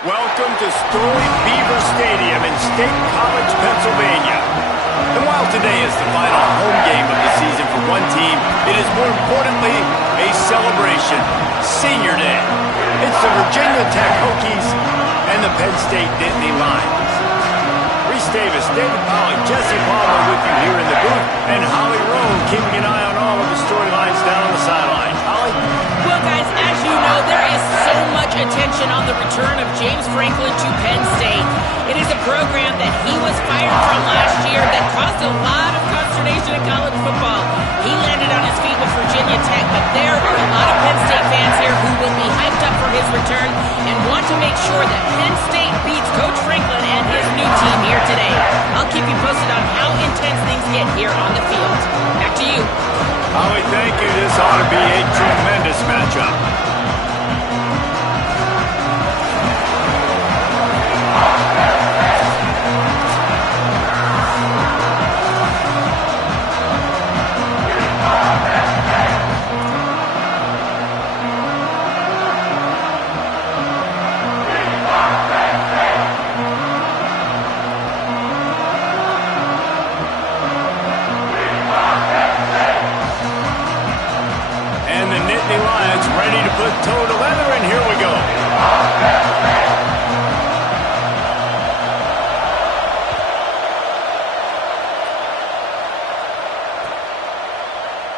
Welcome to storied Beaver Stadium in State College, Pennsylvania. And while today is the final home game of the season for one team, it is more importantly a celebration. Senior Day. It's the Virginia Tech Hokies and the Penn State Nittany Lions. Reese Davis, David Pollock, Jesse Palmer with you here in the booth, and Holly Rowe keeping an eye on all of the storylines down on the sideline. Holly? Well, guys, as you know, there is so much attention on the return of James Franklin to Penn State. It is a program that he was fired from last year that caused a lot of consternation in college football. He landed on his feet with Virginia Tech, but there are a lot of Penn State fans here who will be hyped up for his return and want to make sure that Penn State beats Coach Franklin and his new team here today. I'll keep you posted on how intense things get here on the field. Back to you. Holly, thank you. This ought to be a tremendous matchup. Ready to put toe to leather, and here we go.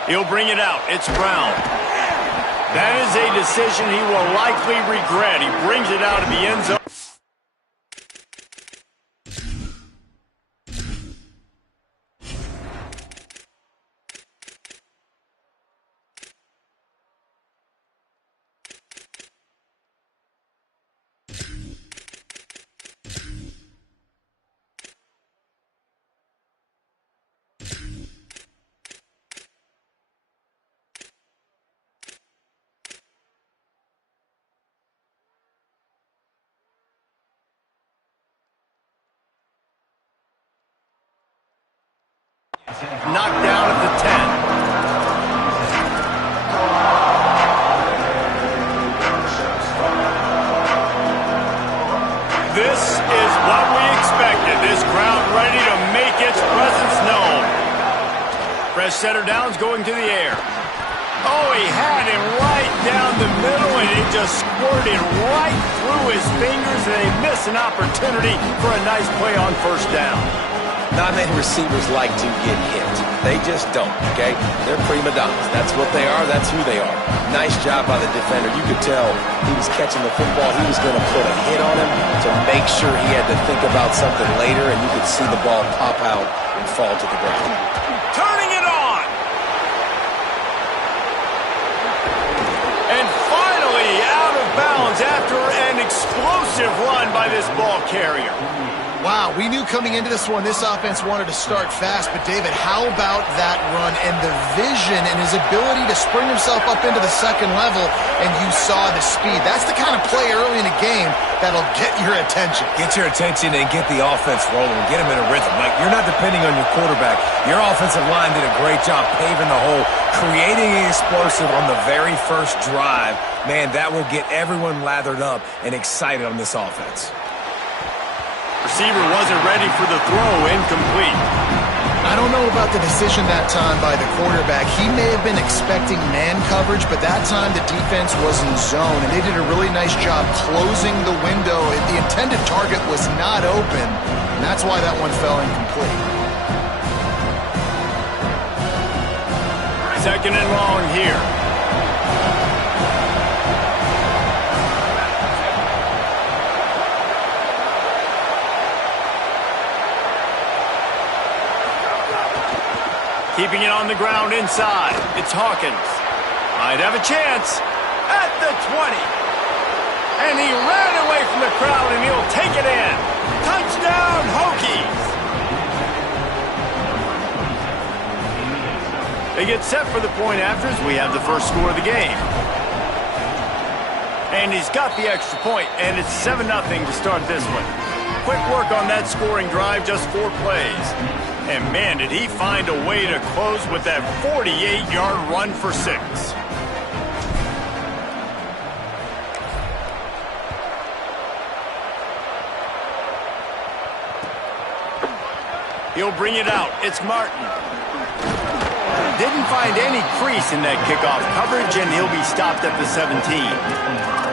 He'll bring it out. It's Brown. That is a decision he will likely regret. He brings it out of the end zone. Knocked down at the 10. This is what we expected. This crowd ready to make its presence known. Fresh setter downs going to the air. Oh, he had him right down the middle, and it just squirted right through his fingers, and they miss an opportunity for a nice play on first down. Not many receivers like to get hit. They just don't, okay? They're prima donnas. That's what they are. That's who they are. Nice job by the defender. You could tell he was catching the football. He was going to put a hit on him to make sure he had to think about something later, and you could see the ball pop out and fall to the ground. Turning it on! And finally out of bounds after an explosive run by this ball carrier. Wow, we knew coming into this one, this offense wanted to start fast, but David, how about that run and the vision and his ability to spring himself up into the second level, and you saw the speed. That's the kind of play early in a game that'll get your attention. Get your attention and get the offense rolling. Get them in a rhythm. Like, you're not depending on your quarterback. Your offensive line did a great job paving the hole, creating an explosive on the very first drive. Man, that will get everyone lathered up and excited on this offense. Receiver wasn't ready for the throw, incomplete. I don't know about the decision that time by the quarterback. He may have been expecting man coverage, but that time the defense was in zone, and they did a really nice job closing the window. The intended target was not open, and that's why that one fell incomplete. Second and long here. Keeping it on the ground inside. It's Hawkins. Might have a chance at the 20. And he ran away from the crowd, and he'll take it in. Touchdown, Hokies. They get set for the point afters. We have the first score of the game. And he's got the extra point, and it's 7-0 to start this one. Quick work on that scoring drive, just 4 plays. And man, did he find a way to close with that 48-yard run for 6. He'll bring it out. It's Martin. Didn't find any crease in that kickoff coverage, and he'll be stopped at the 17.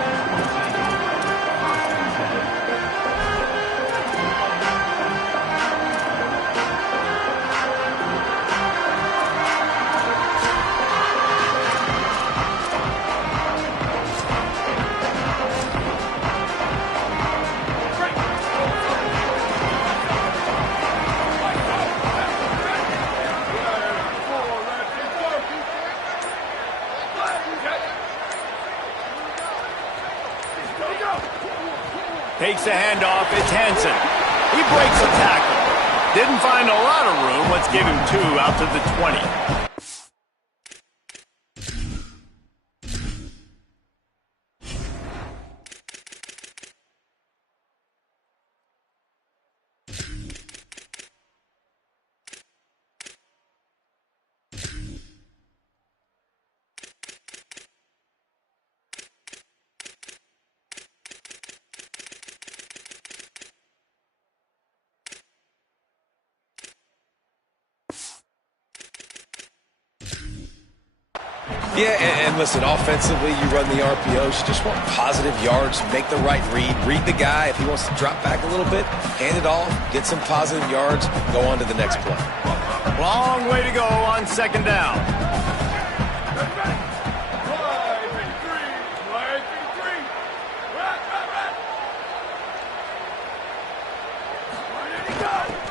Takes the handoff. It's Hansen. He breaks a tackle. Didn't find a lot of room. Let's give him 2 out to the 20. Yeah, and listen, offensively, you run the RPOs. You just want positive yards, make the right read the guy. If he wants to drop back a little bit, hand it off, get some positive yards, go on to the next play. Long way to go on 2nd down.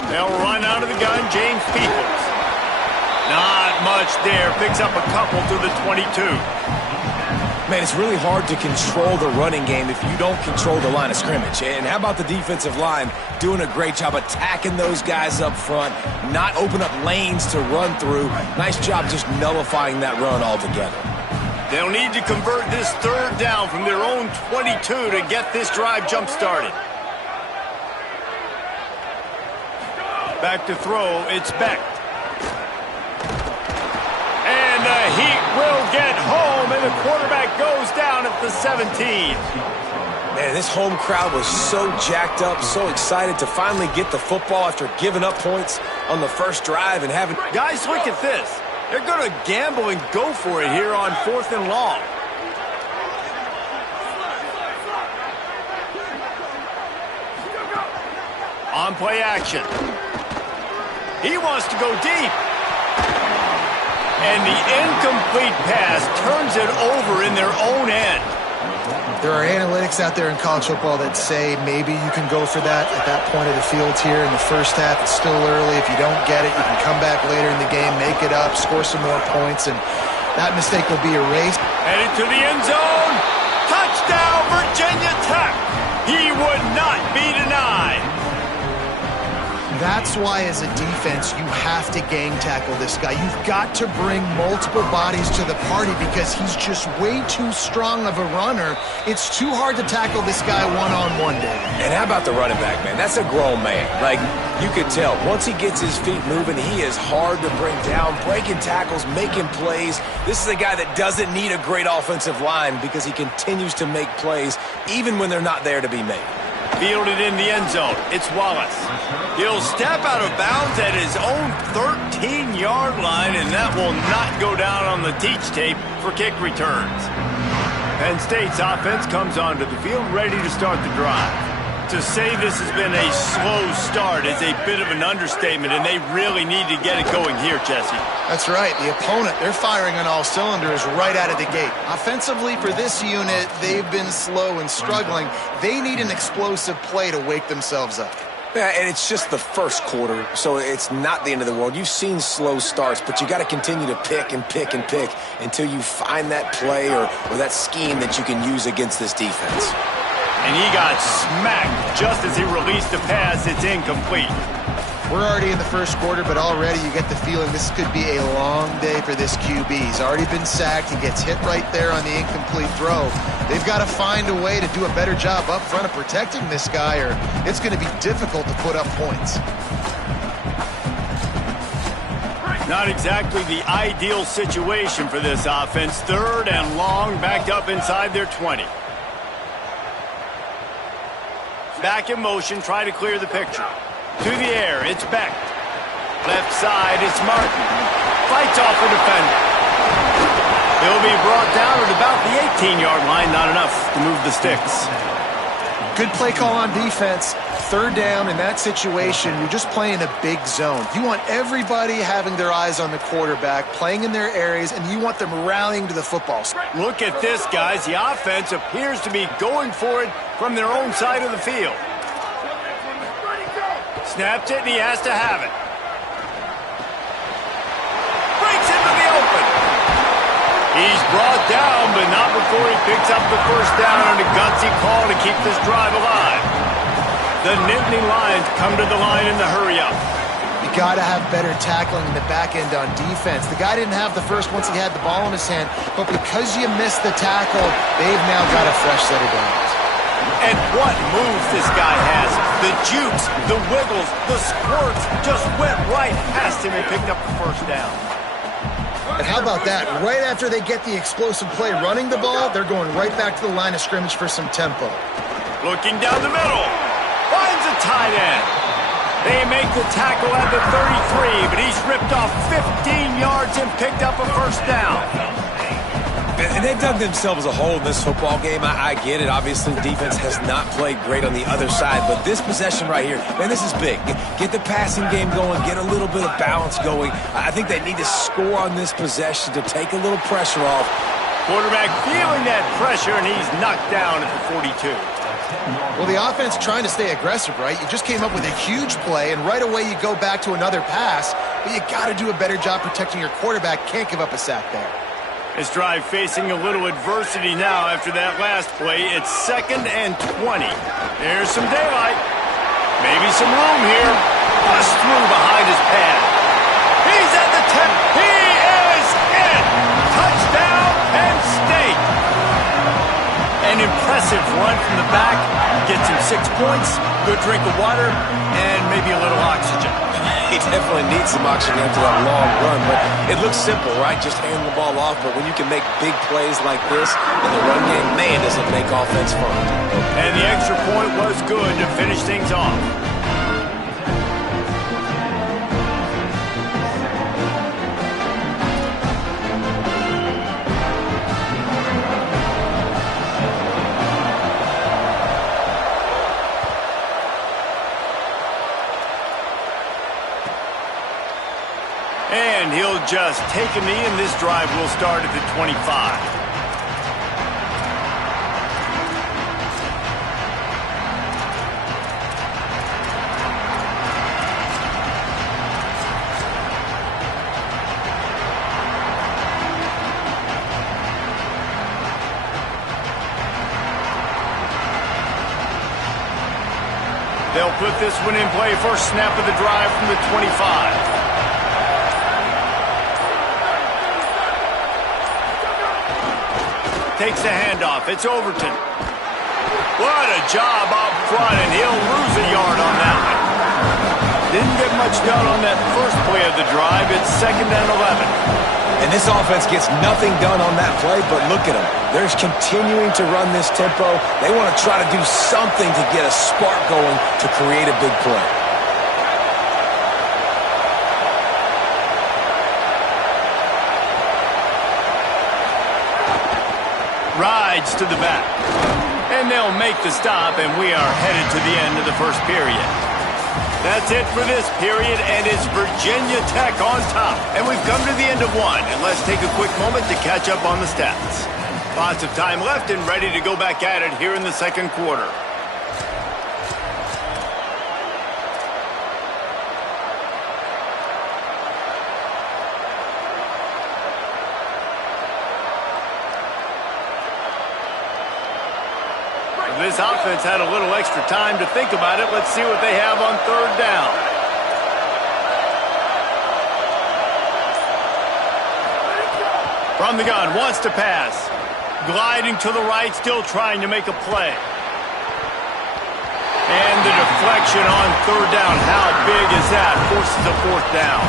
They'll run out of the gun, James Peoples. Not much there. Picks up a couple to the 22. Man, it's really hard to control the running game if you don't control the line of scrimmage. And how about the defensive line doing a great job attacking those guys up front, not open up lanes to run through. Nice job just nullifying that run altogether. They'll need to convert this 3rd down from their own 22 to get this drive jump-started. Back to throw, it's Beck. And the Heat will get home, and the quarterback goes down at the 17. Man, this home crowd was so jacked up, so excited to finally get the football after giving up points on the first drive and having... Guys, look at this. They're going to gamble and go for it here on 4th and long. On play action. He wants to go deep. And the incomplete pass turns it over in their own end. There are analytics out there in college football that say maybe you can go for that at that point of the field here in the first half. It's still early. If you don't get it, you can come back later in the game, make it up, score some more points, and that mistake will be erased. Headed to the end zone. Touchdown, Virginia Tech. He would not be denied. That's why, as a defense, you have to gang tackle this guy. You've got to bring multiple bodies to the party because he's just way too strong of a runner. It's too hard to tackle this guy one-on-one, David. And how about the running back, man? That's a grown man. Like, you could tell, once he gets his feet moving, he is hard to bring down, breaking tackles, making plays. This is a guy that doesn't need a great offensive line because he continues to make plays even when they're not there to be made. Fielded in the end zone. It's Wallace. He'll step out of bounds at his own 13-yard line, and that will not go down on the teach tape for kick returns. Penn State's offense comes onto the field ready to start the drive. To say this has been a slow start is a bit of an understatement, and they really need to get it going here, Jesse. That's right. The opponent, they're firing on all cylinders right out of the gate. Offensively, for this unit, they've been slow and struggling. They need an explosive play to wake themselves up. Yeah, and it's just the first quarter, so it's not the end of the world. You've seen slow starts, but you got to continue to pick and pick and pick until you find that play or that scheme that you can use against this defense. And he got smacked just as he released the pass. It's incomplete. We're already in the first quarter, but already you get the feeling this could be a long day for this QB. He's already been sacked. He gets hit right there on the incomplete throw. They've got to find a way to do a better job up front of protecting this guy, or it's going to be difficult to put up points. Not exactly the ideal situation for this offense. 3rd and long, backed up inside their 20. Back in motion, try to clear the picture. To the air, it's Beck. Left side, it's Martin. Fights off the defender. He'll be brought down at about the 18-yard line. Not enough to move the sticks. Good play call on defense. Third down in that situation, you're just playing a big zone. You want everybody having their eyes on the quarterback, playing in their areas, and you want them rallying to the football. Look at this, guys. The offense appears to be going for it from their own side of the field. Snaps it, and he has to have it. Breaks into the open. He's brought down, but not before he picks up the first down on a gutsy call to keep this drive alive. The Nittany Lions come to the line in the hurry-up. You got to have better tackling in the back end on defense. The guy didn't have the first once he had the ball in his hand, but because you missed the tackle, they've now got a fresh set of downs. And what moves this guy has. The jukes, the wiggles, the squirts just went right past him and picked up the first down. And how about that? Right after they get the explosive play running the ball, they're going right back to the line of scrimmage for some tempo. Looking down the middle. Finds a tight end. They make the tackle at the 33, but he's ripped off 15 yards and picked up a first down. And they dug themselves a hole in this football game. I get it. Obviously, defense has not played great on the other side. But this possession right here, man, this is big. Get the passing game going. Get a little bit of balance going. I think they need to score on this possession to take a little pressure off. Quarterback feeling that pressure, and he's knocked down at the 42. Well, the offense trying to stay aggressive, right? You just came up with a huge play, and right away you go back to another pass. But you got to do a better job protecting your quarterback. Can't give up a sack there. This drive facing a little adversity now after that last play. It's 2nd and 20. There's some daylight. Maybe some room here. Bust through behind his pad. He's at the 10. He is in. Touchdown, Penn State. An impressive run from the back. Gets him 6 points, good drink of water, and maybe a little oxygen. He definitely needs some oxygen after that long run, but it looks simple, right? Just hand the ball off, but when you can make big plays like this in the run game, man, does it make offense fun. And the extra point was good to finish things off. And he'll just take a knee, and this drive will start at the 25. They'll put this one in play. First snap of the drive from the 25. Takes the handoff. It's Overton. What a job up front, and he'll lose a yard on that one. Didn't get much done on that first play of the drive. It's 2nd and 11. And this offense gets nothing done on that play, but look at them. They're continuing to run this tempo. They want to try to do something to get a spark going to create a big play. Rides to the back. And they'll make the stop, and we are headed to the end of the first period. That's it for this period, and it's Virginia Tech on top. And we've come to the end of one, and let's take a quick moment to catch up on the stats. Lots of time left and ready to go back at it here in the second quarter. This offense had a little extra time to think about it. Let's see what they have on 3rd down. From the gun, wants to pass. Gliding to the right, still trying to make a play. And the deflection on 3rd down. How big is that? Forces a 4th down.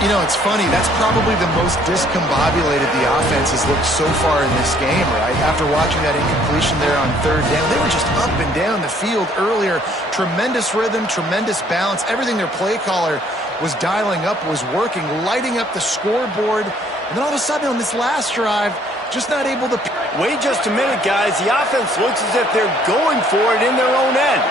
You know, it's funny. That's probably the most discombobulated the offense has looked so far in this game, right? After watching that incompletion there on 3rd down, they were just up and down the field earlier. Tremendous rhythm, tremendous balance. Everything their play caller was dialing up was working, lighting up the scoreboard. And then all of a sudden on this last drive, just not able to... Wait just a minute, guys. The offense looks as if they're going for it in their own end.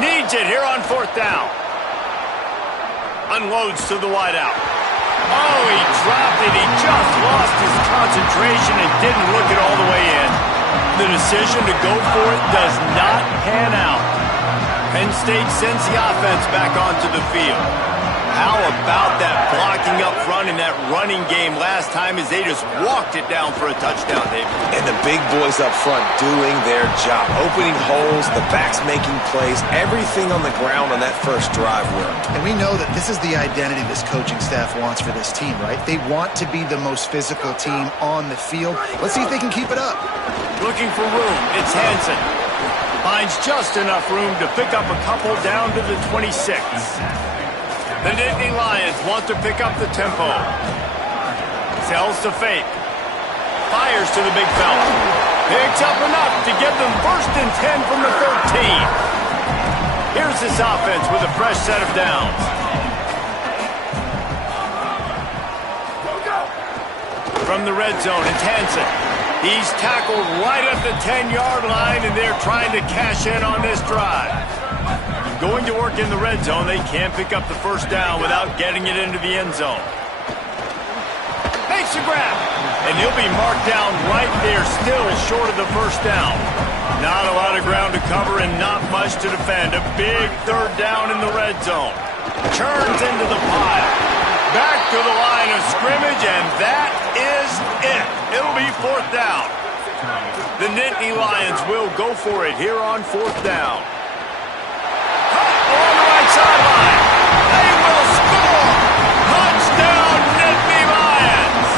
Needs it here on 4th down. Unloads to the wideout. Oh, he dropped it. He just lost his concentration and didn't look it all the way in. The decision to go for it does not pan out. Penn State sends the offense back onto the field. How about that blocking up front in that running game last time as they just walked it down for a touchdown, David? And the big boys up front doing their job. Opening holes, the backs making plays, everything on the ground on that first drive worked. And we know that this is the identity this coaching staff wants for this team, right? They want to be the most physical team on the field. Let's see if they can keep it up. Looking for room. It's Hansen. Finds just enough room to pick up a couple down to the 26. The Nittany Lions want to pick up the tempo. Sells to fake. Fires to the big fella. Picks up enough to get them 1st and 10 from the 13. Here's this offense with a fresh set of downs. From the red zone, it's Hansen. He's tackled right at the 10-yard line, and they're trying to cash in on this drive. Going to work in the red zone, they can't pick up the 1st down without getting it into the end zone. Makes a grab, and he'll be marked down right there, still short of the 1st down. Not a lot of ground to cover and not much to defend. A big 3rd down in the red zone. Turns into the pile. Back to the line of scrimmage, and that is it. It'll be 4th down. The Nittany Lions will go for it here on 4th down. On the right sideline. They will score. Touchdown, Nittany Lions.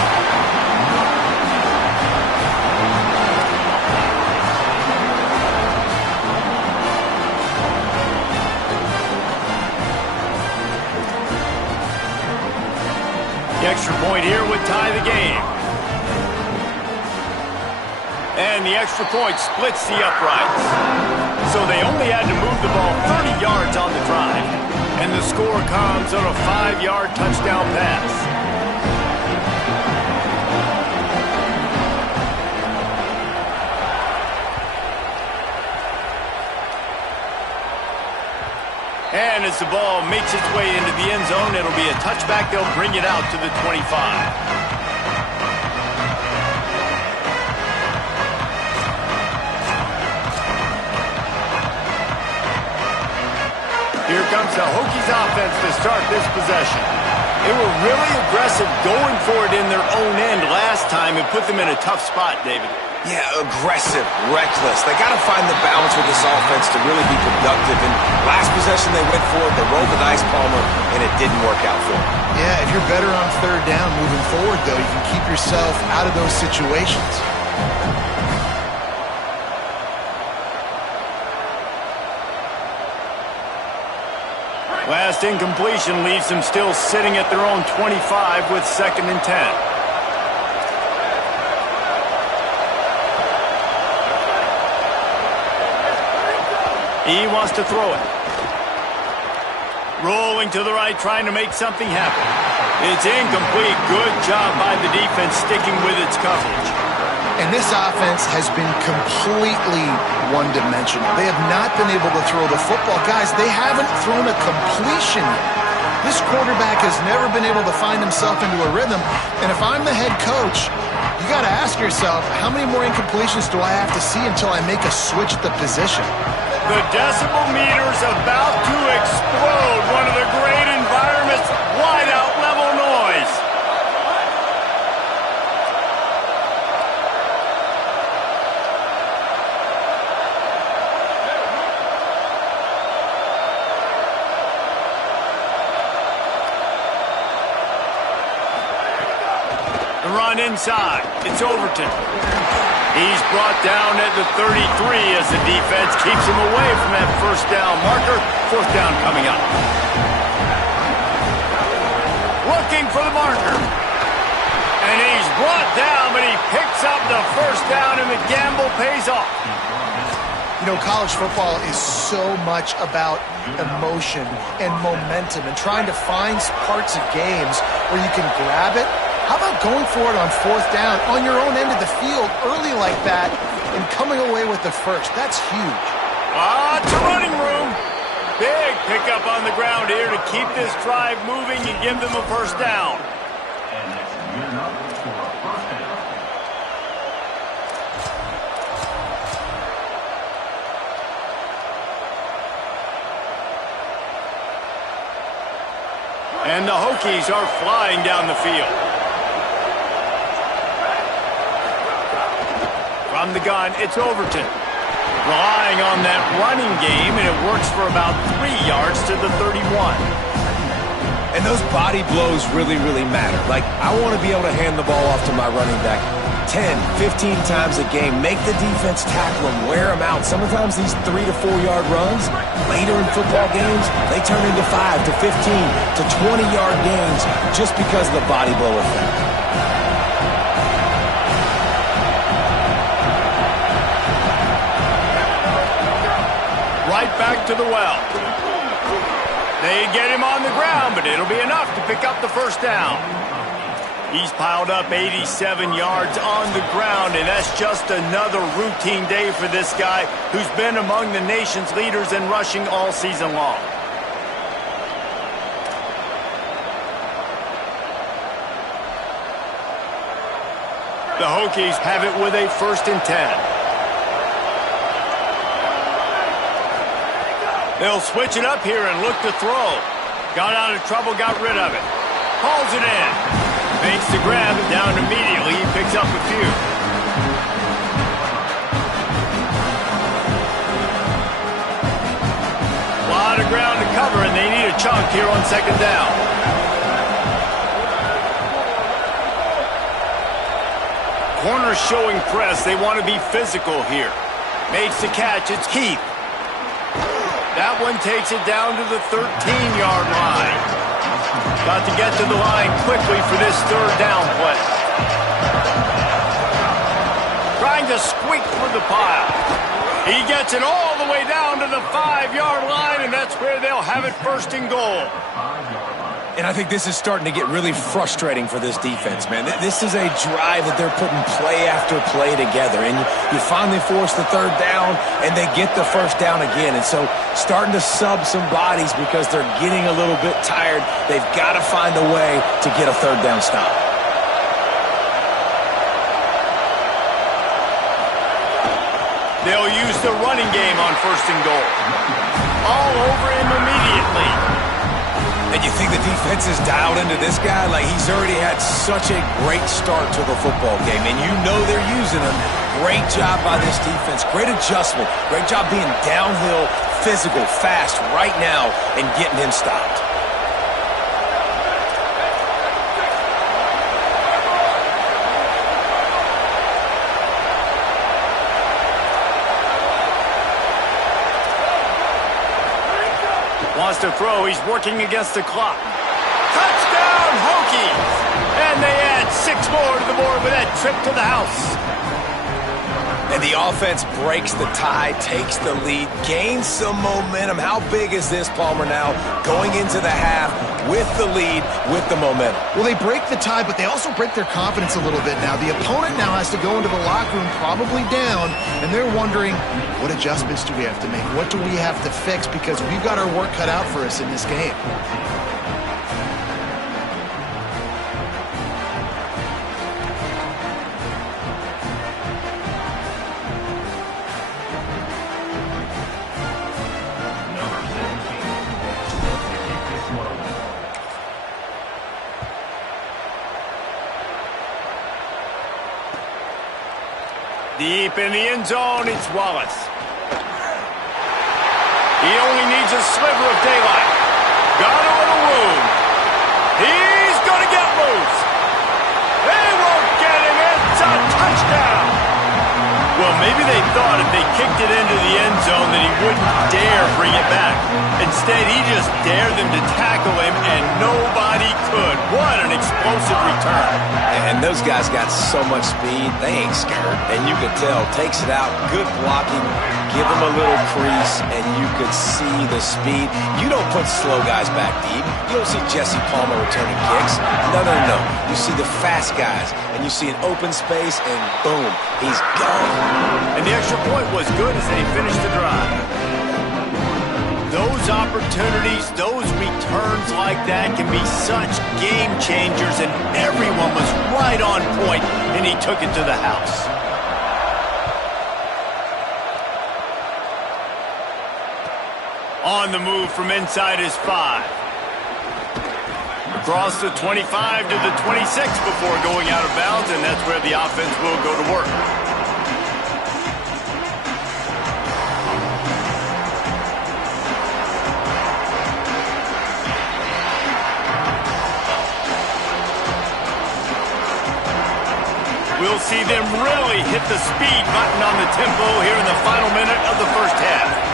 The extra point here would tie the game. And the extra point splits the uprights. So they only had to move the ball 30 yards on the drive. And the score comes on a 5-yard touchdown pass. And as the ball makes its way into the end zone, it'll be a touchback. They'll bring it out to the 25. Here comes the Hokies offense to start this possession. They were really aggressive going for it in their own end last time and put them in a tough spot, David. Yeah, aggressive, reckless. They got to find the balance with this offense to really be productive. And last possession they went for it, they rolled the dice, Palmer, and it didn't work out for them. Yeah, if you're better on 3rd down moving forward, though, you can keep yourself out of those situations. Last incompletion leaves them still sitting at their own 25 with 2nd and 10. He wants to throw it. Rolling to the right, trying to make something happen. It's incomplete. Good job by the defense sticking with its coverage. And this offense has been completely one-dimensional. They have not been able to throw the football. Guys, they haven't thrown a completion yet. This quarterback has never been able to find himself into a rhythm. And if I'm the head coach, you got to ask yourself, how many more incompletions do I have to see until I make a switch at the position? The decibel meter's about to explode. One of the great environments, wide-out level noise. The run inside. It's Overton. He's brought down at the 33 as the defense keeps him away from that first down marker. Fourth down coming up. Looking for the marker. And he's brought down, but he picks up the first down, and the gamble pays off. You know, college football is so much about emotion and momentum and trying to find parts of games where you can grab it. How about going for it on fourth down on your own end of the field early like that and coming away with the first? That's huge. It's a running room. Big pickup on the ground here to keep this drive moving and give them a first down. And the Hokies are flying down the field. From the gun, it's Overton. Relying on that running game, and it works for about 3 yards to the 31. And those body blows really, really matter. Like, I want to be able to hand the ball off to my running back 10, 15 times a game. Make the defense tackle them, wear them out. Sometimes these 3 to 4 yard runs, later in football games, they turn into 5 to 15 to 20 yard gains just because of the body blow effect. Right back to the well. They get him on the ground, but it'll be enough to pick up the first down. He's piled up 87 yards on the ground, and that's just another routine day for this guy who's been among the nation's leaders in rushing all season long. The Hokies have it with a 1st and 10. They'll switch it up here and look to throw. Got out of trouble, got rid of it. Hauls it in. Makes the grab, and down immediately. He picks up a few. A lot of ground to cover, and they need a chunk here on 2nd down. Corners showing press. They want to be physical here. Makes the catch. It's Keith. That one takes it down to the 13-yard line. Got to get to the line quickly for this 3rd down play. Trying to squeak through the pile. He gets it all the way down to the 5-yard line, and that's where they'll have it 1st and goal. And I think this is starting to get really frustrating for this defense, man. This is a drive that they're putting play after play together. And you finally force the 3rd down, and they get the 1st down again. And so starting to sub some bodies because they're getting a little bit tired. They've got to find a way to get a 3rd down stop. They'll use the running game on 1st and goal. All over him immediately. And you think the defense is dialed into this guy? Like, he's already had such a great start to the football game, and you know they're using him. Great job by this defense. Great adjustment. Great job being downhill, physical, fast right now, and getting him stopped. Wants to throw. He's working against the clock. Touchdown, Hokies! And they add 6 more to the board with that trip to the house. And the offense breaks the tie, takes the lead, gains some momentum. How big is this, Palmer, now going into the half with the lead, with the momentum? Well, they break the tie, but they also break their confidence a little bit now. The opponent now has to go into the locker room probably down, and they're wondering, what adjustments do we have to make? What do we have to fix? Because we've got our work cut out for us in this game. Deep in the end zone, it's Wallace. He only needs a sliver of daylight. Got a little room. He's going to get loose. They won't get touchdown! Well, maybe they thought if they kicked it into the end zone that he wouldn't dare bring it back. Instead, he just dared them to tackle him, and nobody could. What an explosive return. And those guys got so much speed, they ain't scared. And you could tell, takes it out, good blocking, give him a little crease, and you could see the speed. You don't put slow guys back deep. You don't see Jesse Palmer returning kicks. No. You see the fast guys, and you see an open space, and boom, he's gone. And the extra point was good as they finished the drive. Those opportunities, those returns like that can be such game changers, and everyone was right on point, and he took it to the house. On the move from inside his 5. Across the 25 to the 26 before going out of bounds, and that's where the offense will go to work. We'll see them really hit the speed button on the tempo here in the final minute of the first half.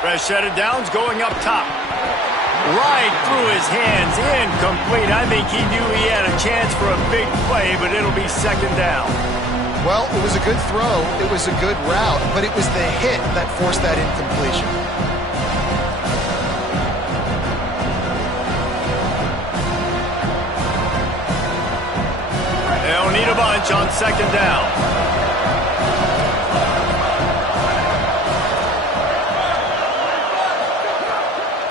Fresh set of downs going up top. Right through his hands, incomplete. I think he knew he had a chance for a big play, but it'll be second down. Well, it was a good throw. It was a good route, but it was the hit that forced that incompletion. They'll need a bunch on second down.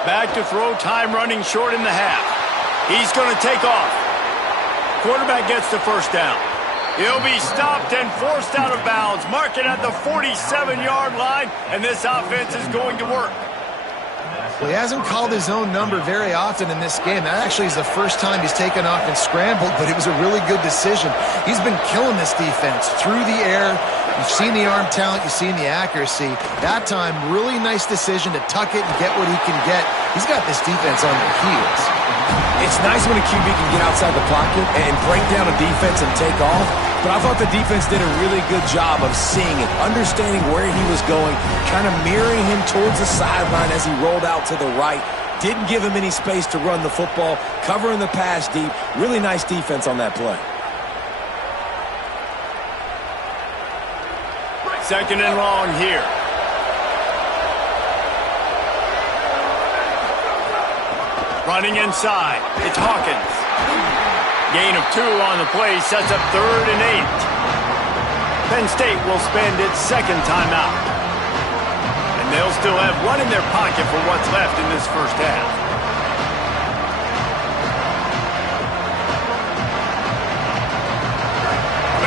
Back to throw, time running short in the half. He's going to take off. Quarterback gets the first down. He'll be stopped and forced out of bounds. Mark it at the 47-yard line, and this offense is going to work. Well, he hasn't called his own number very often in this game. That actually is the first time he's taken off and scrambled, but it was a really good decision. He's been killing this defense through the air. You've seen the arm talent, you've seen the accuracy. That time, really nice decision to tuck it and get what he can get. He's got this defense on their heels. It's nice when a QB can get outside the pocket and break down a defense and take off, but I thought the defense did a really good job of seeing it, understanding where he was going, kind of mirroring him towards the sideline as he rolled out to the right. Didn't give him any space to run the football, covering the pass deep. Really nice defense on that play. Second and long here. Running inside. It's Hawkins. Gain of 2 on the play sets up 3rd and 8. Penn State will spend its second timeout. And they'll still have one in their pocket for what's left in this first half.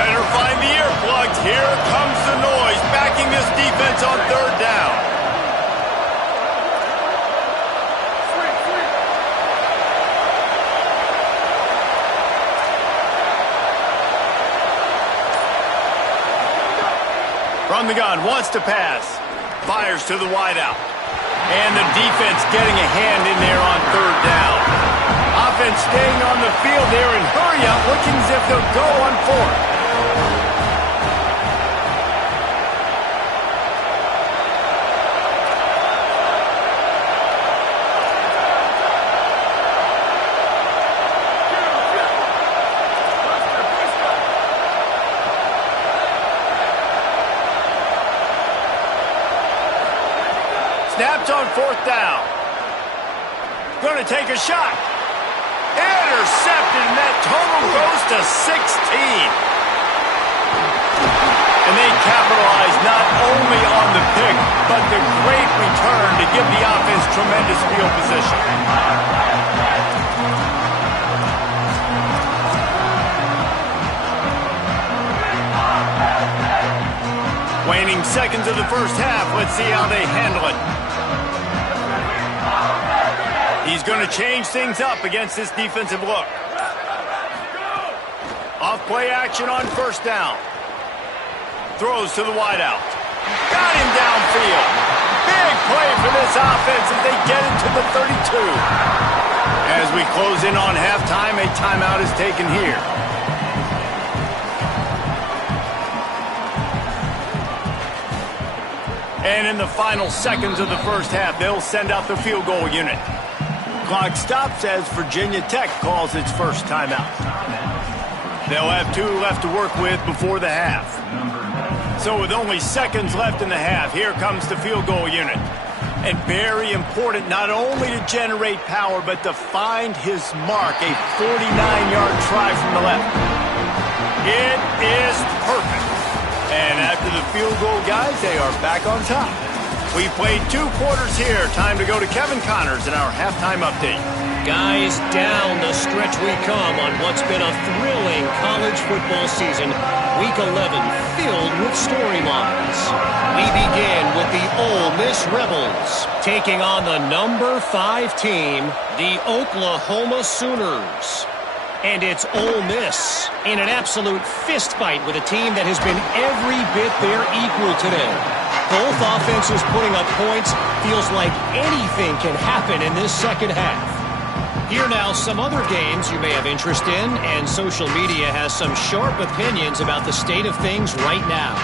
Better find the earplugs. Here comes the noise, backing this defense on 3rd down. From the gun, wants to pass. Fires to the wideout. And the defense getting a hand in there on 3rd down. Offense staying on the field there and hurry up, looking as if they'll go on 4th. Snapped on 4th down. Going to take a shot. Intercepted, and that total goes to 16. And they capitalize not only on the pick, but the great return to give the offense tremendous field position. Waning seconds of the first half. Let's see how they handle it. He's going to change things up against this defensive look. Off play action on 1st down. throws to the wideout. Got him downfield. Big play for this offense as they get into the 32. As we close in on halftime, a timeout is taken here. And in the final seconds of the first half, they'll send out the field goal unit. Clock stops as Virginia Tech calls its first timeout. They'll have 2 left to work with before the half. So with only seconds left in the half, here comes the field goal unit. And very important not only to generate power, but to find his mark, a 49-yard try from the left. It is perfect. And after the field goal, guys, they are back on top. We played 2 quarters here. Time to go to Kevin Connors in our halftime update. Guys, down the stretch we come on what's been a thrilling college football season. Week 11 filled with storylines. We begin with the Ole Miss Rebels taking on the number 5 team, the Oklahoma Sooners. And it's Ole Miss in an absolute fist fight with a team that has been every bit their equal today. Both offenses putting up points. Feels like anything can happen in this second half. Here now, some other games you may have interest in, and social media has some sharp opinions about the state of things right now.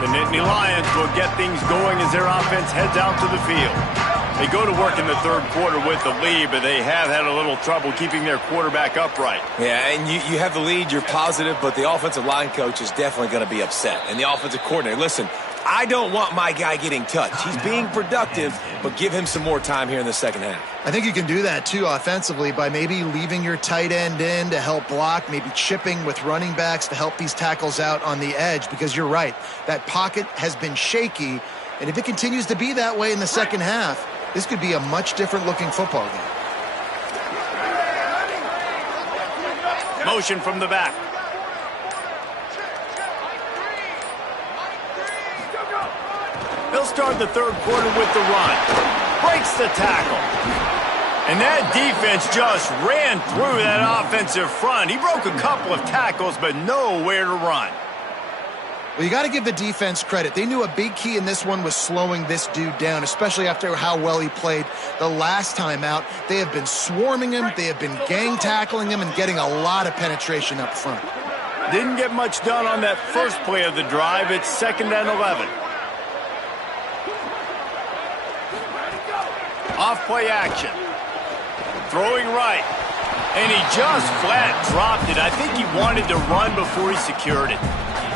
The Nittany Lions will get things going as their offense heads out to the field. They go to work in the third quarter with the lead, but they have had a little trouble keeping their quarterback upright. Yeah, and you have the lead, you're positive, but the offensive line coach is definitely going to be upset. And the offensive coordinator, listen, I don't want my guy getting touched. He's being productive, but give him some more time here in the second half. I think you can do that, too, offensively, by maybe leaving your tight end in to help block, maybe chipping with running backs to help these tackles out on the edge, because you're right. That pocket has been shaky, and if it continues to be that way in the second half, this could be a much different-looking football game. Motion from the back. They'll start the third quarter with the run. Breaks the tackle. And that defense just ran through that offensive front. He broke a couple of tackles, but nowhere to run. Well, you got to give the defense credit. They knew a big key in this one was slowing this dude down, especially after how well he played the last time out. They have been swarming him. They have been gang tackling him and getting a lot of penetration up front. Didn't get much done on that first play of the drive. It's 2nd and 11. Off-play action. Throwing right. And he just flat dropped it. I think he wanted to run before he secured it.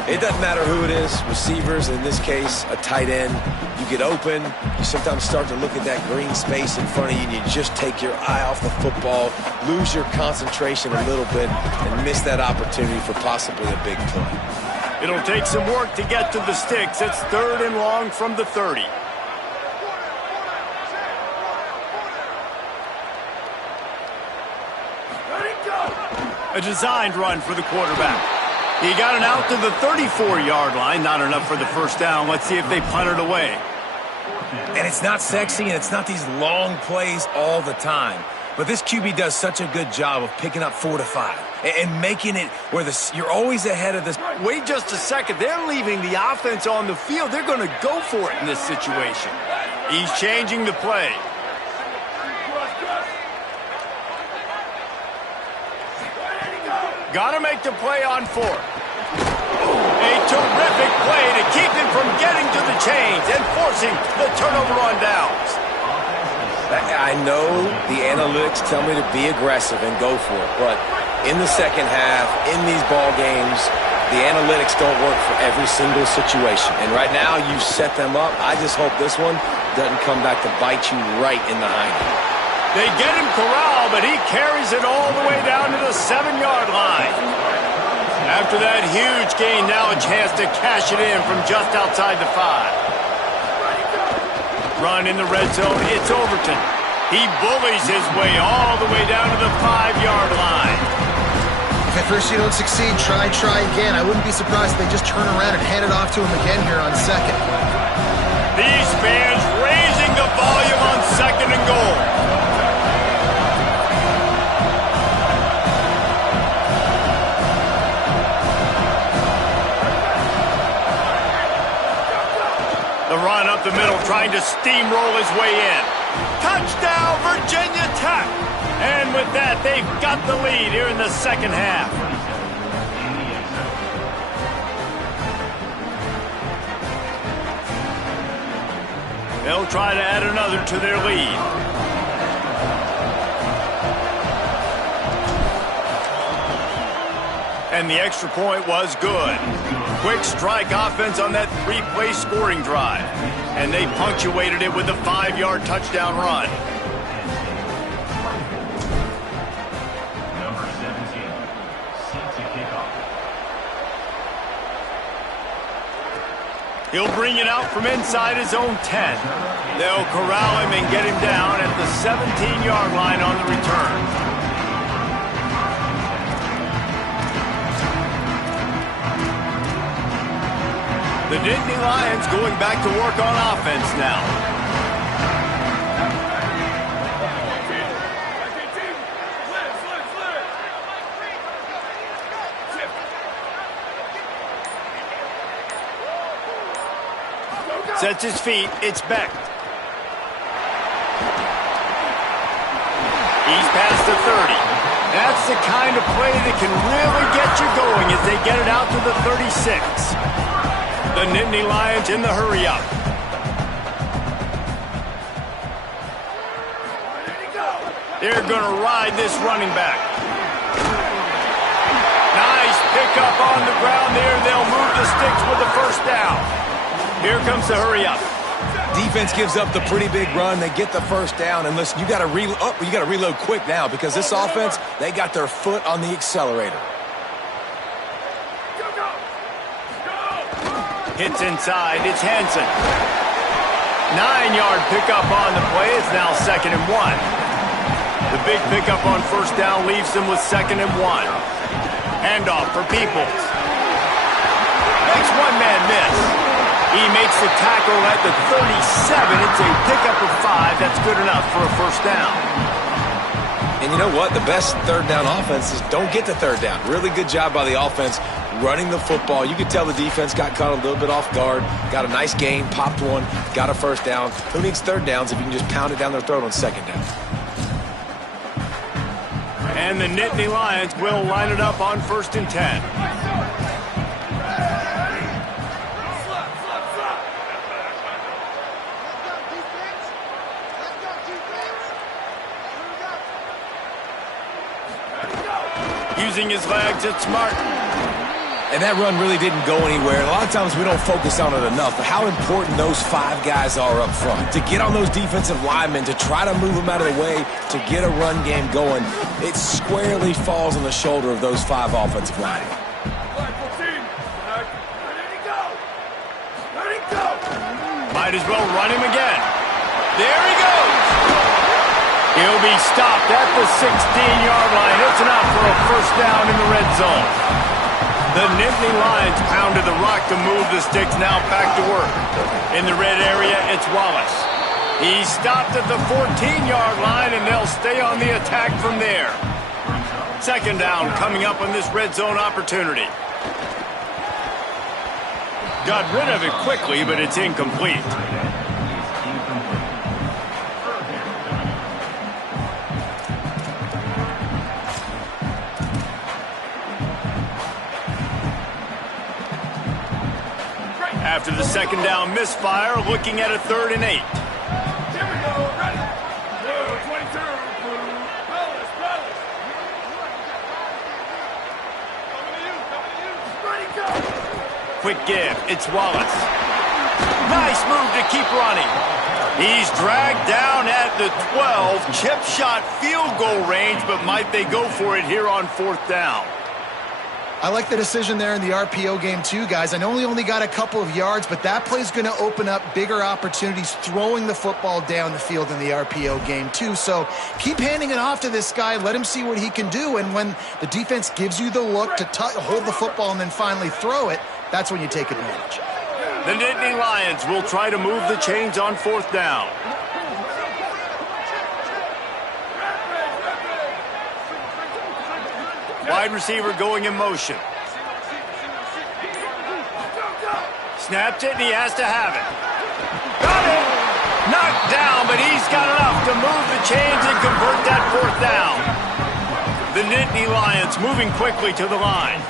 It doesn't matter who it is, receivers, in this case, a tight end. You get open, you sometimes start to look at that green space in front of you, and you just take your eye off the football, lose your concentration a little bit, and miss that opportunity for possibly a big play. It'll take some work to get to the sticks. It's 3rd and long from the 30. A designed run for the quarterback. He got it out to the 34-yard line. Not enough for the first down. Let's see if they punt it away. And it's not sexy, and it's not these long plays all the time. But this QB does such a good job of picking up 4 to 5 and making it where you're always ahead of this. Wait just a second. They're leaving the offense on the field. They're going to go for it in this situation. He's changing the play. Got to make the play on 4th. A terrific play to keep him from getting to the chains and forcing the turnover on downs. I know the analytics tell me to be aggressive and go for it, but in the second half, in these ball games, the analytics don't work for every single situation. And right now, you set them up. I just hope this one doesn't come back to bite you right in the hind end. They get him corralled, but he carries it all the way down to the 7-yard line. After that huge gain, now a chance to cash it in from just outside the 5. Run in the red zone, it's Overton. He bullies his way all the way down to the 5-yard line. If at first you don't succeed, try again. I wouldn't be surprised if they just turn around and hand it off to him again here on 2nd. These fans raising the volume on 2nd and goal. run up the middle, trying to steamroll his way in. Touchdown, Virginia Tech! And with that, they've got the lead here in the second half. They'll try to add another to their lead. And the extra point was good. Quick strike offense on that three-play scoring drive. And they punctuated it with a 5-yard touchdown run. Number 17, set to kick off. He'll bring it out from inside his own 10. They'll corral him and get him down at the 17-yard line on the return. The Nittany Lions going back to work on offense now. Sets his feet. It's Beck. He's past the 30. That's the kind of play that can really get you going as they get it out to the 36. The Nittany Lions in the hurry-up. They're going to ride this running back. Nice pickup on the ground there. They'll move the sticks with the first down. Here comes the hurry-up. Defense gives up the pretty big run. They get the first down. And listen, you got to reload quick now because this offense, they got their foot on the accelerator. Hits inside. It's Hansen. 9-yard pickup on the play. It's now 2nd and 1. The big pickup on first down leaves them with 2nd and 1. Handoff for Peoples. Makes one-man miss. He makes the tackle at the 37. It's a pickup of 5. That's good enough for a first down. And you know what? The best third down offenses don't get the third down. Really good job by the offense running the football. You could tell the defense got caught a little bit off guard. Got a nice gain, popped one, got a first down. Who needs third downs if you can just pound it down their throat on second down? And the Nittany Lions will line it up on 1st and 10. Using his legs, it's Martin. And that run really didn't go anywhere. A lot of times we don't focus on it enough, but how important those 5 guys are up front. To get on those defensive linemen, to try to move them out of the way, to get a run game going, it squarely falls on the shoulder of those 5 offensive linemen. Might as well run him again. There he goes. He'll be stopped at the 16-yard line. It's enough for a first down in the red zone. The Nittany Lions pounded the rock to move the sticks, now back to work. In the red area, it's Wallace. He's stopped at the 14-yard line, and they'll stay on the attack from there. 2nd down coming up on this red zone opportunity. Got rid of it quickly, but it's incomplete. After the 2nd down misfire, looking at a 3rd and 8. Here we go, ready. 22. Ready, go. Quick give, it's Wallace. Nice move to keep running. He's dragged down at the 12, chip shot field goal range, but might they go for it here on 4th down? I like the decision there in the RPO game too, guys. I know he only got a couple of yards, but that play's going to open up bigger opportunities throwing the football down the field in the RPO game too. So keep handing it off to this guy. Let him see what he can do. And when the defense gives you the look to hold the football and then finally throw it, that's when you take advantage. The Nittany Lions will try to move the chains on 4th down. Wide receiver going in motion. Snapped it, and he has to have it. Got it. Knocked down, but he's got enough to move the chains and convert that fourth down. The Nittany Lions moving quickly to the line.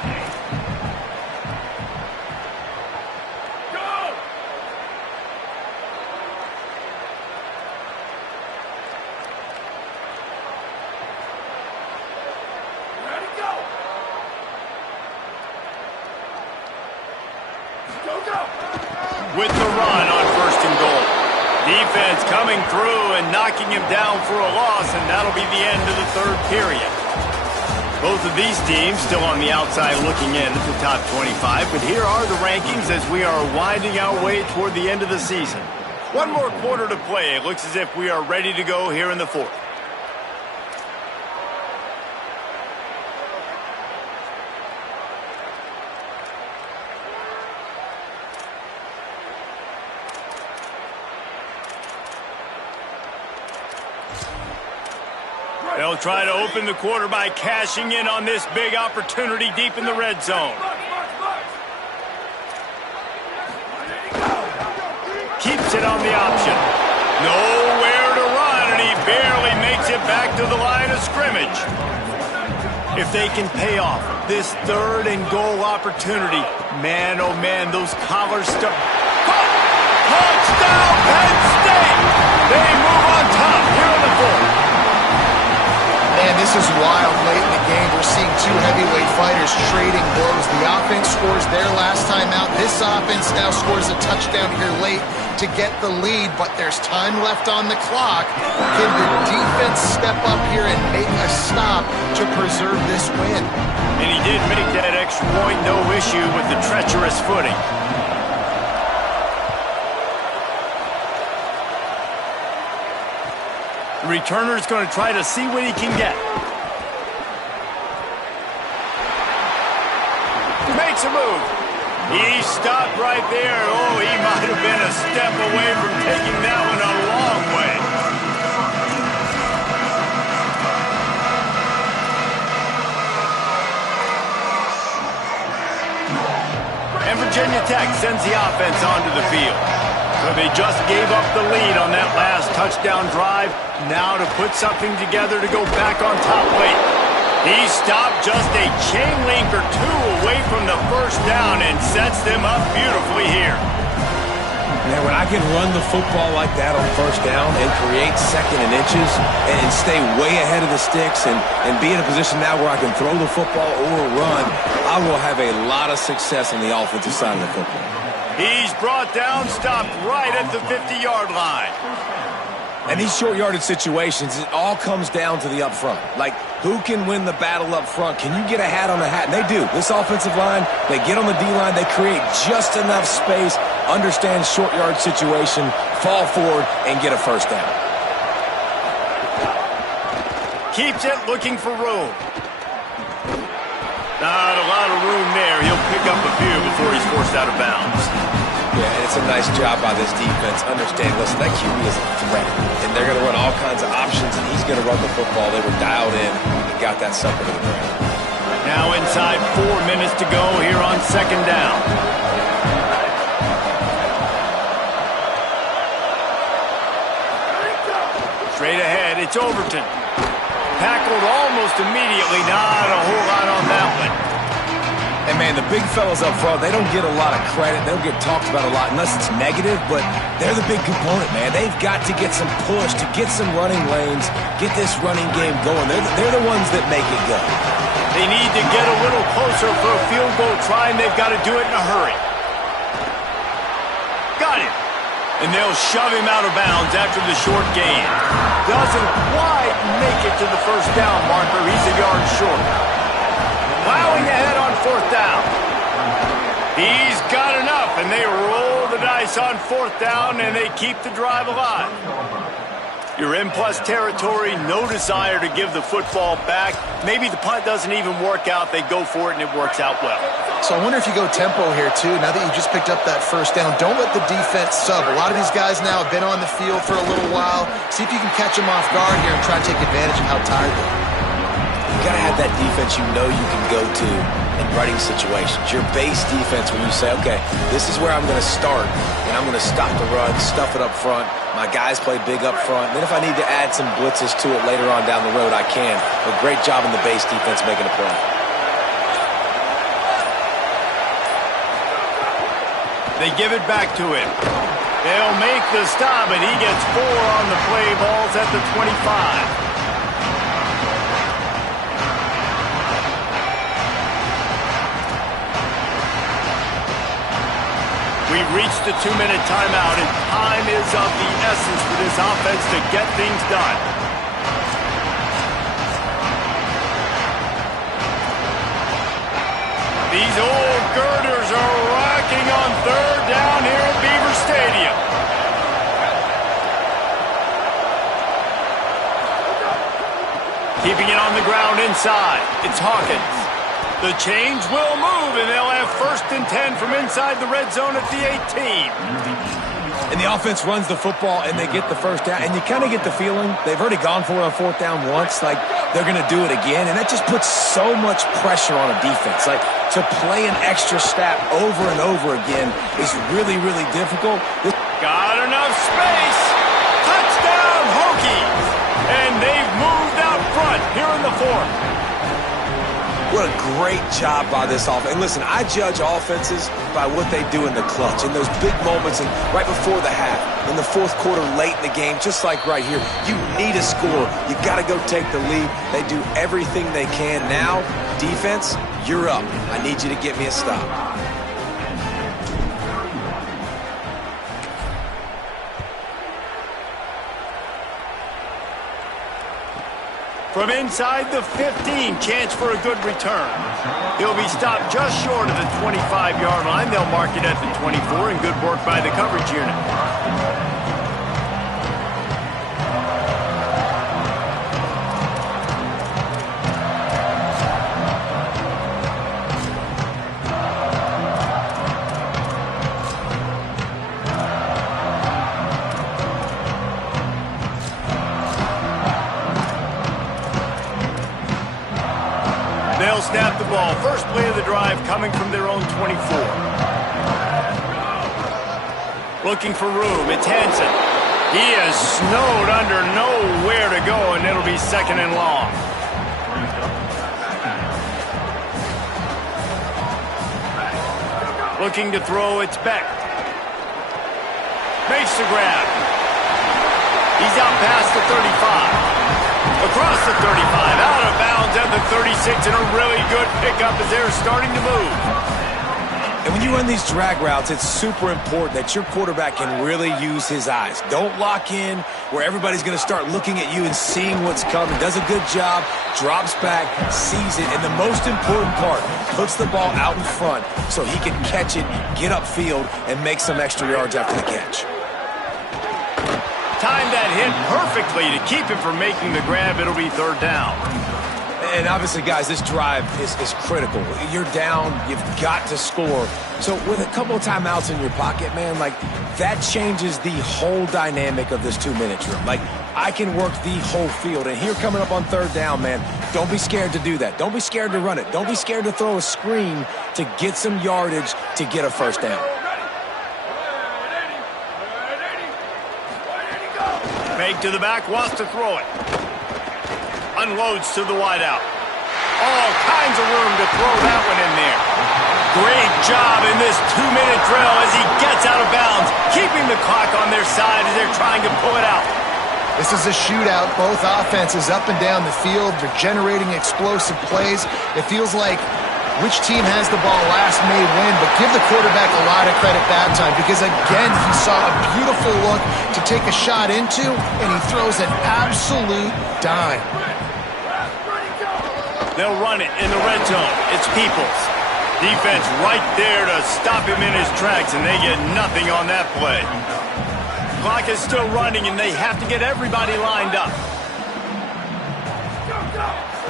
With the run on 1st and goal. Defense coming through and knocking him down for a loss, and that'll be the end of the 3rd period. Both of these teams still on the outside looking in at the top 25, but here are the rankings as we are winding our way toward the end of the season. One more quarter to play. It looks as if we are ready to go here in the 4th. They'll try to open the quarter by cashing in on this big opportunity deep in the red zone. Keeps it on the option. Nowhere to run, and he barely makes it back to the line of scrimmage. If they can pay off this 3rd and goal opportunity, man, oh man, those collars start. Touchdown, Penn State! They move on top here in the 4th. Man, this is wild late in the game. We're seeing 2 heavyweight fighters trading blows. The offense scores their last time out. This offense now scores a touchdown here late to get the lead, but there's time left on the clock. Can the defense step up here and make a stop to preserve this win? And he did make that extra point, no issue with the treacherous footing. The returner's going to try to see what he can get. Makes a move. He stopped right there. Oh, he might have been a step away from taking that one a long way. And Virginia Tech sends the offense onto the field. So they just gave up the lead on that last touchdown drive. Now to put something together to go back on top late. He stopped just a chain link or 2 away from the 1st down and sets them up beautifully here. Man, when I can run the football like that on 1st down and create 2nd and inches and stay way ahead of the sticks and be in a position now where I can throw the football or run, I will have a lot of success on the offensive side of the football. He's brought down, stopped right at the 50-yard line. And these short yardage situations, it all comes down to the up front. Like, who can win the battle up front? Can you get a hat on a hat? And they do. This offensive line, they get on the D-line, they create just enough space, understand short yard situation, fall forward, and get a 1st down. Keeps it, looking for room. Not a lot of room there. He'll pick up a few before he's forced out of bounds. Yeah, and it's a nice job by this defense. Understand, listen, that QB is a threat, and they're going to run all kinds of options, and he's going to run the football. They were dialed in and got that sucker to the ground. Now inside 4 minutes to go here on 2nd down. Straight ahead, it's Overton. Tackled almost immediately. Not a whole lot on that one. And, man, the big fellas up front, they don't get a lot of credit. They don't get talked about a lot unless it's negative, but they're the big component, man. They've got to get some push, to get some running lanes, get this running game going. They're the ones that make it go. They need to get a little closer for a field goal try, and they've got to do it in a hurry. Got him. And they'll shove him out of bounds after the short gain. Doesn't quite make it to the 1st down marker. He's a yard short. Plowing ahead on 4th down. He's got enough, and they roll the dice on 4th down, and they keep the drive alive. You're in plus territory, no desire to give the football back. Maybe the punt doesn't even work out. They go for it, and it works out well. So I wonder if you go tempo here, too. Now that you just picked up that 1st down, don't let the defense sub. A lot of these guys now have been on the field for a little while. See if you can catch them off guard here and try to take advantage of how tired they are. You got to have that defense you know you can go to in running situations. Your base defense where you say, okay, this is where I'm going to start, and I'm going to stop the run, stuff it up front. My guys play big up front. Then if I need to add some blitzes to it later on down the road, I can. But great job in the base defense making a play. They give it back to him. They'll make the stop, and he gets 4 on the play. Ball's at the 25. We've reached the 2-minute timeout, and time is of the essence for this offense to get things done. These old girders are rocking on 3rd down here at Beaver Stadium. Keeping it on the ground inside. It's Hawkins. The change will move, and they'll have 1st and 10 from inside the red zone at the 18. And the offense runs the football, and they get the 1st down. And you kind of get the feeling they've already gone for it on 4th down once. Like, they're going to do it again. And that just puts so much pressure on a defense. Like, to play an extra snap over and over again is really, really difficult. Got enough space. Touchdown, Hokies. And they've moved out front here in the 4th. What a great job by this offense. And listen, I judge offenses by what they do in the clutch, in those big moments and right before the half, in the 4th quarter, late in the game, just like right here. You need a score. You got to go take the lead. They do everything they can. Now, defense, you're up. I need you to get me a stop. From inside the 15, chance for a good return. He'll be stopped just short of the 25-yard line. They'll mark it at the 24, and good work by the coverage unit. They'll snap the ball. First play of the drive coming from their own 24. Looking for room. It's Hansen. He is snowed under, nowhere to go, and it'll be 2nd and long. Looking to throw. It's Beck. Makes the grab. He's out past the 35. Across the 35, out of bounds at the 36, and a really good pickup as they're starting to move. And when you run these drag routes, it's super important that your quarterback can really use his eyes. Don't lock in where everybody's going to start looking at you and seeing what's coming. Does a good job, drops back, sees it, and the most important part, puts the ball out in front so he can catch it, get upfield, and make some extra yards after the catch. Timed that hit perfectly to keep him from making the grab. It'll be 3rd down. And obviously, guys, this drive is critical. You're down. You've got to score. So with a couple of timeouts in your pocket, man, like, that changes the whole dynamic of this 2-minute drill. Like, I can work the whole field. And here coming up on 3rd down, man, don't be scared to do that. Don't be scared to run it. Don't be scared to throw a screen to get some yardage to get a 1st down. Fake to the back, wants to throw it. Unloads to the wideout. All kinds of room to throw that one in there. Great job in this 2-minute drill as he gets out of bounds, keeping the clock on their side as they're trying to pull it out. This is a shootout. Both offenses up and down the field. They're generating explosive plays. It feels like which team has the ball last may win, but give the quarterback a lot of credit that time because, again, he saw a beautiful look to take a shot into, and he throws an absolute dime. They'll run it in the red zone. It's Peoples. Defense right there to stop him in his tracks, and they get nothing on that play. Clock is still running, and they have to get everybody lined up.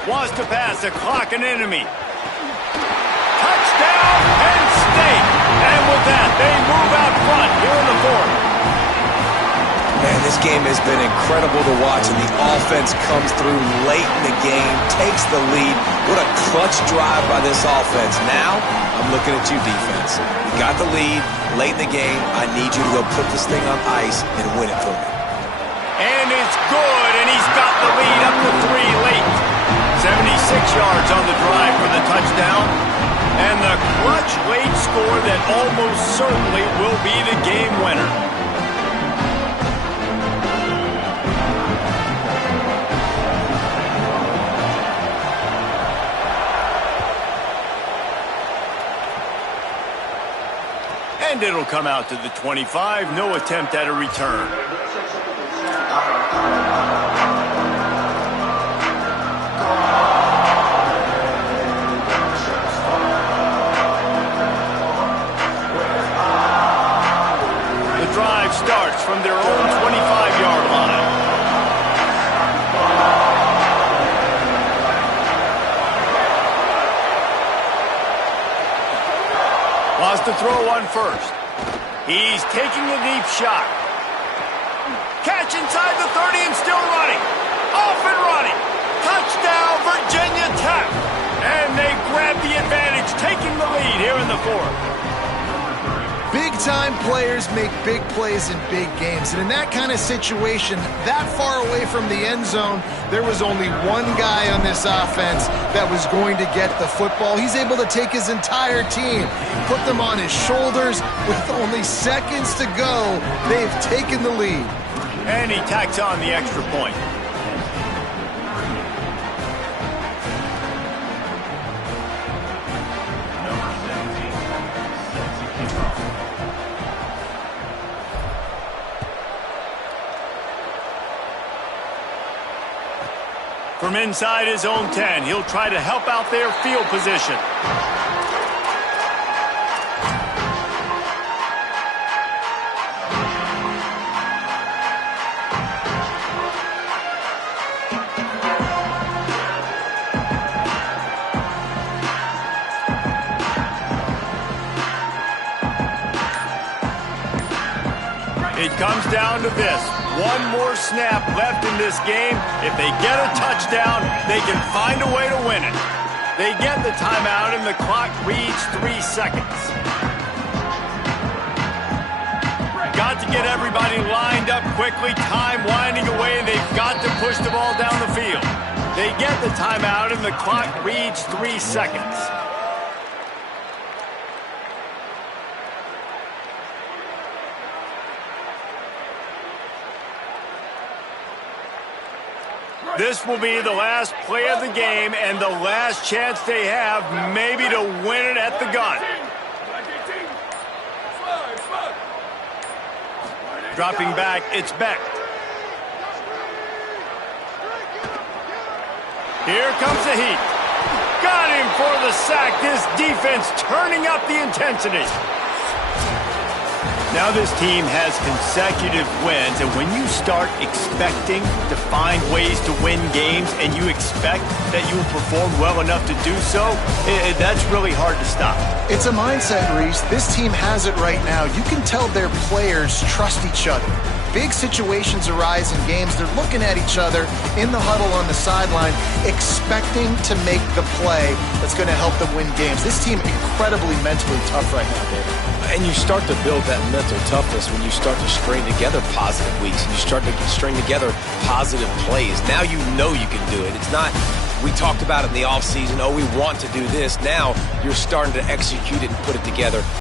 Wants to pass. The clock an enemy. Touchdown, Penn State. And with that, they move out front here in the 4th. Man, This game has been incredible to watch, and the offense comes through late in the game, takes the lead. What a clutch drive by this offense. Now, I'm looking at you, defense. You got the lead late in the game. I need you to go put this thing on ice and win it for me. And it's good, and he's got the lead up to 3 late. 76 yards on the drive for the touchdown. And the clutch late score that almost certainly will be the game winner. And it'll come out to the 25. No attempt at a return. The drive starts from their own 25-yard line. Wants to throw one first. He's taking a deep shot. Catch inside the 30 and still running. Off and running. Touchdown, Virginia Tech. And they grab the advantage, taking the lead here in the 4th. Big-time players make big plays in big games. And in that kind of situation, that far away from the end zone, there was only one guy on this offense that was going to get the football. He's able to take his entire team, put them on his shoulders. With only seconds to go, they've taken the lead. And he tacks on the extra point. From inside his own 10, he'll try to help out their field position. It comes down to this. One more snap left in this game. If they get a touchdown, they can find a way to win it. They get the timeout, and the clock reads 3 seconds. Got to get everybody lined up quickly. Time winding away, and they've got to push the ball down the field. They get the timeout, and the clock reads 3 seconds. This will be the last play of the game and the last chance they have maybe to win it at the gun. Dropping back, it's Beck. Here comes the heat. Got him for the sack. This defense turning up the intensity. Now this team has consecutive wins, and when you start expecting to find ways to win games and you expect that you will perform well enough to do so, that's really hard to stop. It's a mindset, Reese. This team has it right now. You can tell their players trust each other. Big situations arise in games. They're looking at each other in the huddle on the sideline, expecting to make the play that's going to help them win games. This team incredibly mentally tough right now, David. And you start to build that mental toughness when you start to string together positive weeks and you start to string together positive plays. Now you know you can do it. It's not, we talked about it in the offseason, oh, we want to do this. Now you're starting to execute it and put it together.